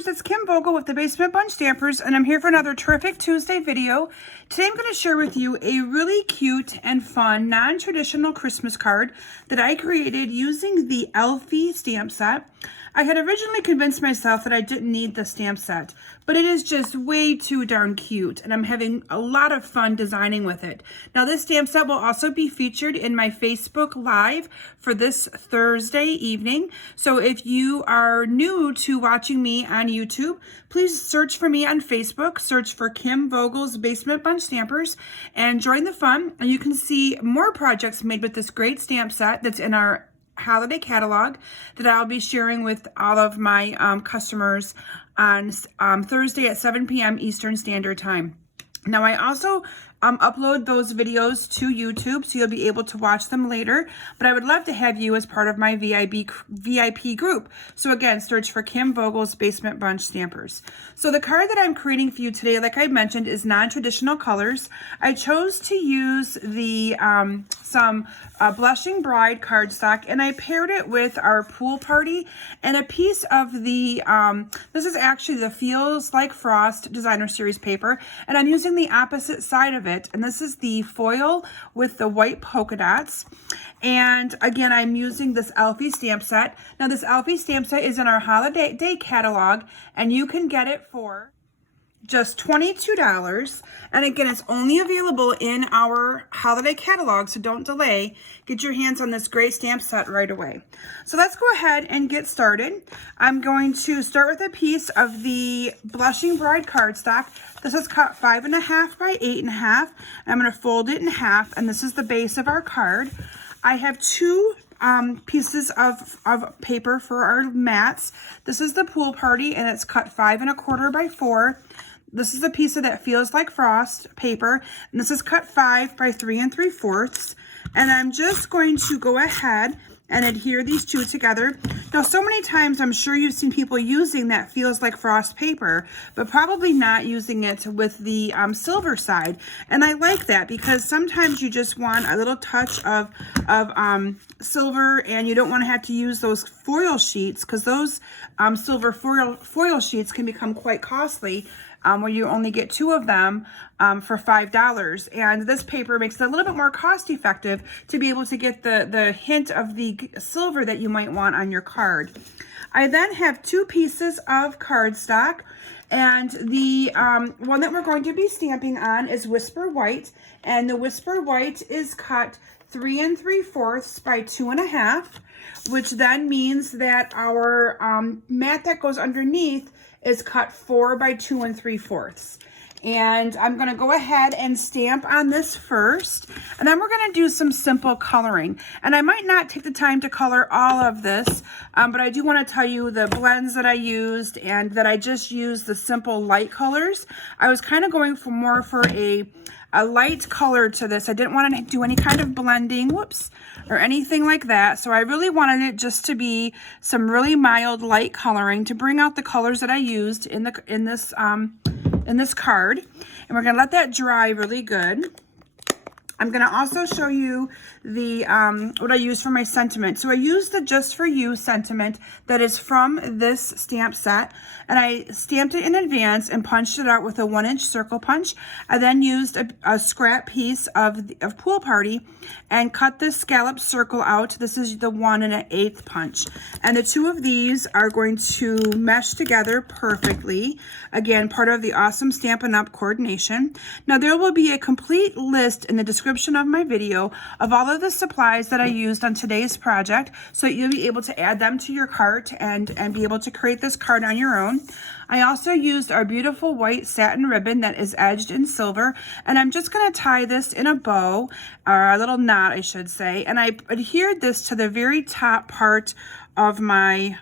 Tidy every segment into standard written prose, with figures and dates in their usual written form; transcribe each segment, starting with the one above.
Stampers, it's Kim Vogel with the Basement Bunch Stampers, and I'm here for another terrific Tuesday video. Today I'm going to share with you a really cute and fun non-traditional Christmas card that I created using the Elfie stamp set. I had originally convinced myself that I didn't need the stamp set, but it is just way too darn cute, and I'm having a lot of fun designing with it. Now, this stamp set will also be featured in my Facebook Live for this Thursday evening. So if you are new to watching me on YouTube, please search for me on Facebook, search for Kim Vogel's Basement Bunch Stampers, and join the fun. And you can see more projects made with this great stamp set that's in our holiday catalog that I'll be sharing with all of my customers on Thursday at 7 p.m. Eastern Standard Time. Now, I also upload those videos to YouTube, so you'll be able to watch them later, but I would love to have you as part of my VIP group. So again, search for Kim Vogel's Basement Bunch Stampers. So the card that I'm creating for you today, like I mentioned, is non-traditional colors. I chose to use the some Blushing Bride cardstock, and I paired it with our pool party and a piece of the, this is actually the Feels Like Frost Designer Series paper, and I'm using the opposite side of it, and this is the foil with the white polka dots. And again, I'm using this Elfie stamp set. Now, this Elfie stamp set is in our holiday catalog, and you can get it for just $22. And again, it's only available in our holiday catalog, so don't delay. Get your hands on this great stamp set right away. So let's go ahead and get started. I'm going to start with a piece of the Blushing Bride cardstock. This is cut 5.5 by 8.5. I'm going to fold it in half, and this is the base of our card. I have two pieces of paper for our mats. This is the pool party, and it's cut 5.25 by 4. This is a piece of that Feels Like Frost paper, and this is cut 5 by 3 3/4. And I'm just going to go ahead and adhere these two together. Now, so many times I'm sure you've seen people using that Feels Like Frost paper, but probably not using it with the silver side. And I like that because sometimes you just want a little touch of silver, and you don't want to have to use those foil sheets, because those silver foil sheets can become quite costly, where you only get 2 of them for $5. And this paper makes it a little bit more cost effective to be able to get the hint of the silver that you might want on your card. I then have 2 pieces of cardstock, and the one that we're going to be stamping on is Whisper White, and the Whisper White is cut 3 3/4 by 2.5, which then means that our mat that goes underneath is cut 4 by 2 3/4. And I'm going to go ahead and stamp on this first, and then we're going to do some simple coloring. And I might not take the time to color all of this, but I do want to tell you the blends that I used, and that I just used the simple light colors. I was kind of going for more for a light color to this. I didn't want to do any kind of blending, or anything like that. So I really wanted it just to be some really mild light coloring to bring out the colors that I used in this card. And we're going to let that dry really good. I'm going to also show you the what I use for my sentiment. So I used the Just For You sentiment that is from this stamp set, and I stamped it in advance and punched it out with a 1-inch circle punch. I then used a scrap piece of Pool Party and cut this scallop circle out. This is the 1 1/8 punch, and the 2 of these are going to mesh together perfectly. Again, part of the awesome Stampin' Up coordination. Now, there will be a complete list in the description of my video of all of the supplies that I used on today's project, so that you'll be able to add them to your cart and be able to create this card on your own. I also used our beautiful white satin ribbon that is edged in silver, and I'm just going to tie this in a bow, or a little knot, I should say, and I adhered this to the very top part of my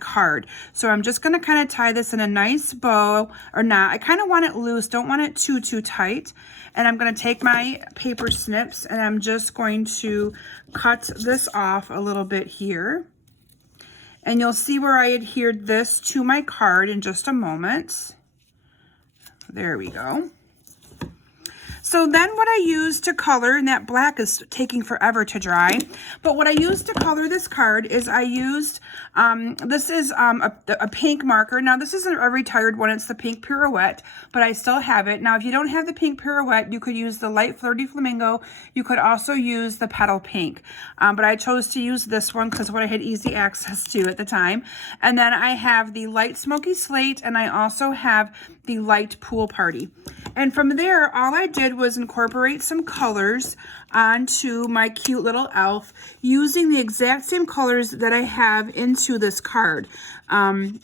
card. So I'm just going to kind of tie this in a nice bow or knot. I kind of want it loose, don't want it too tight. And I'm going to take my paper snips, and I'm just going to cut this off a little bit here. And you'll see where I adhered this to my card in just a moment. There we go. So then what I use to color, and that black is taking forever to dry, but what I used to color this card is I used, this is a pink marker. Now this isn't a retired one, it's the pink Pirouette, but I still have it. Now if you don't have the pink Pirouette, you could use the light Flirty Flamingo. You could also use the Petal Pink, but I chose to use this one because what I had easy access to at the time. And then I have the light Smoky Slate, and I also have the light Pool Party. And from there, all I did was incorporate some colors onto my cute little elf using the exact same colors that I have into this card.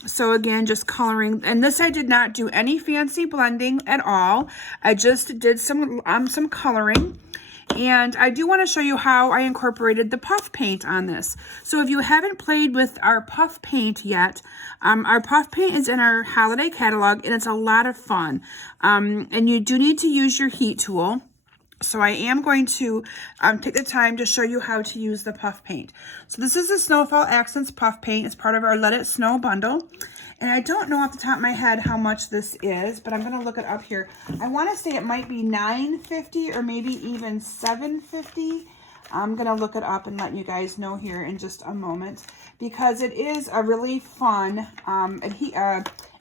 So again, just coloring, and this I did not do any fancy blending at all. I just did some coloring. And I do want to show you how I incorporated the puff paint on this. So if you haven't played with our puff paint yet, our puff paint is in our holiday catalog, and it's a lot of fun. And you do need to use your heat tool. So I am going to take the time to show you how to use the puff paint. So this is the Snowfall Accents puff paint. It's part of our Let It Snow bundle. And I don't know off the top of my head how much this is, but I'm going to look it up here. I want to say it might be $9.50 or maybe even $7.50. I'm going to look it up and let you guys know here in just a moment, because it is a really fun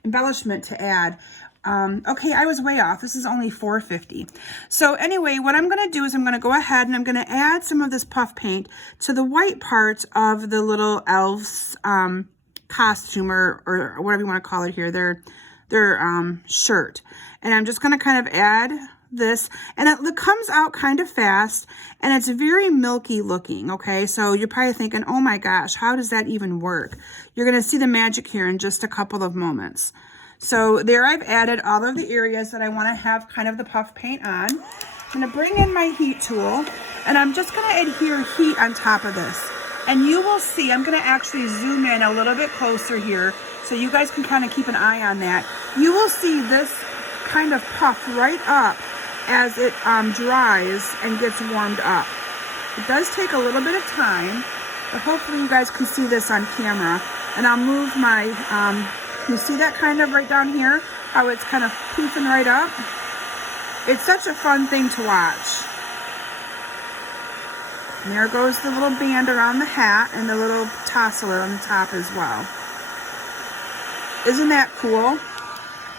embellishment to add. Okay, I was way off. This is only $4.50. So anyway, what I'm going to do is I'm going to go ahead and I'm going to add some of this puff paint to the white part of the little elf's costume or whatever you want to call it here, their shirt. And I'm just going to kind of add this, and it comes out kind of fast, and it's very milky looking. Okay, so you're probably thinking, oh my gosh, how does that even work? You're going to see the magic here in just a couple of moments. So there I've added all of the areas that I want to have kind of the puff paint on. I'm going to bring in my heat tool, and I'm just going to adhere heat on top of this. And you will see, I'm going to actually zoom in a little bit closer here so you guys can kind of keep an eye on that. You will see this kind of puff right up as it dries and gets warmed up. It does take a little bit of time, but hopefully you guys can see this on camera. And I'll move my, you see that kind of right down here? How it's kind of poofing right up? It's such a fun thing to watch. And there goes the little band around the hat and the little tassel on the top as well. Isn't that cool?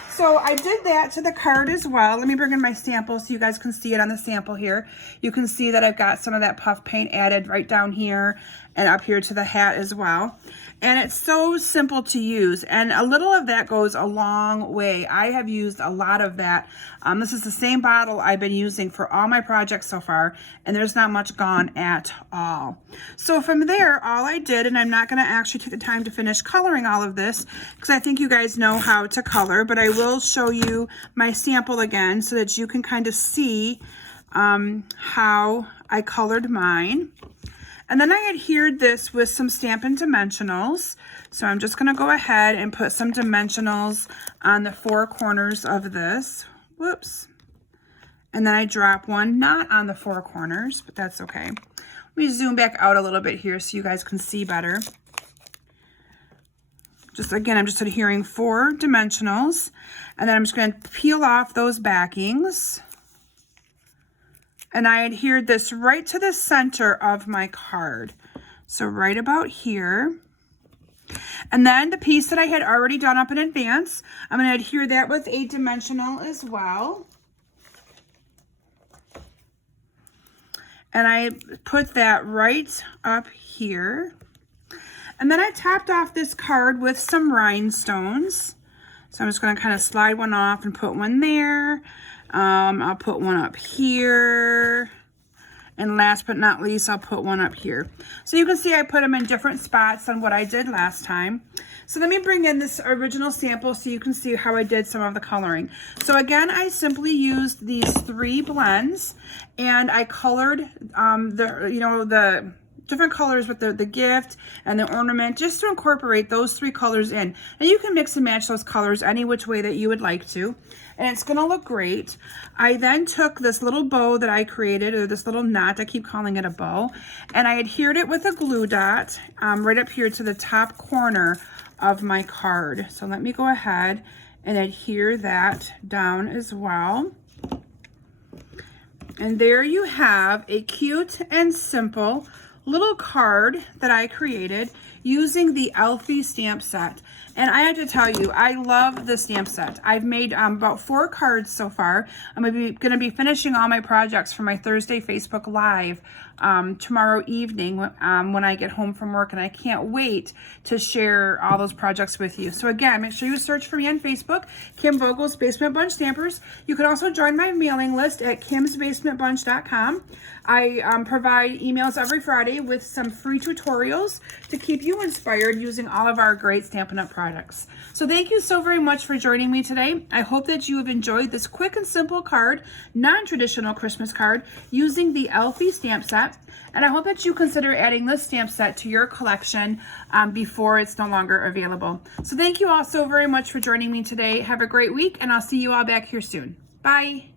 So I did that to the card as well. Let me bring in my sample so you guys can see it on the sample here. You can see that I've got some of that puff paint added right down here and up here to the hat as well. And it's so simple to use, and a little of that goes a long way. I have used a lot of that. This is the same bottle I've been using for all my projects so far, and there's not much gone at all. So from there, all I did, and I'm not going to actually take the time to finish coloring all of this because I think you guys know how to color, but I will show you my sample again so that you can kind of see how I colored mine. And then I adhered this with some Stampin' Dimensionals. So I'm just going to go ahead and put some dimensionals on the four corners of this. Whoops. And then I drop one not on the four corners, but that's okay. Let me zoom back out a little bit here so you guys can see better. Just again, I'm just adhering 4 dimensionals. And then I'm just going to peel off those backings. And I adhered this right to the center of my card. So right about here. And then the piece that I had already done up in advance, I'm going to adhere that with a dimensional as well. And I put that right up here. And then I topped off this card with some rhinestones. So I'm just going to kind of slide one off and put one there. I'll put one up here. And last but not least, I'll put one up here. So you can see I put them in different spots than what I did last time. So let me bring in this original sample so you can see how I did some of the coloring. So again, I simply used these 3 blends and I colored the different colors with the gift and the ornament, just to incorporate those 3 colors in. And you can mix and match those colors any which way that you would like to, and it's gonna look great. I then took this little bow that I created, or this little knot, I keep calling it a bow, and I adhered it with a glue dot right up here to the top corner of my card. So let me go ahead and adhere that down as well. And there you have a cute and simple little card that I created using the Elfie stamp set. And I have to tell you, I love the stamp set. I've made about 4 cards so far. I'm going to be finishing all my projects for my Thursday Facebook Live tomorrow evening when I get home from work, and I can't wait to share all those projects with you. So again, make sure you search for me on Facebook, Kim Vogel's Basement Bunch Stampers. You can also join my mailing list at kimsbasementbunch.com. I provide emails every Friday with some free tutorials to keep you inspired using all of our great Stampin' Up! Products. So thank you so very much for joining me today. I hope that you have enjoyed this quick and simple card, non-traditional Christmas card, using the Elfie stamp set. And I hope that you consider adding this stamp set to your collection before it's no longer available. So thank you all so very much for joining me today. Have a great week, and I'll see you all back here soon. Bye.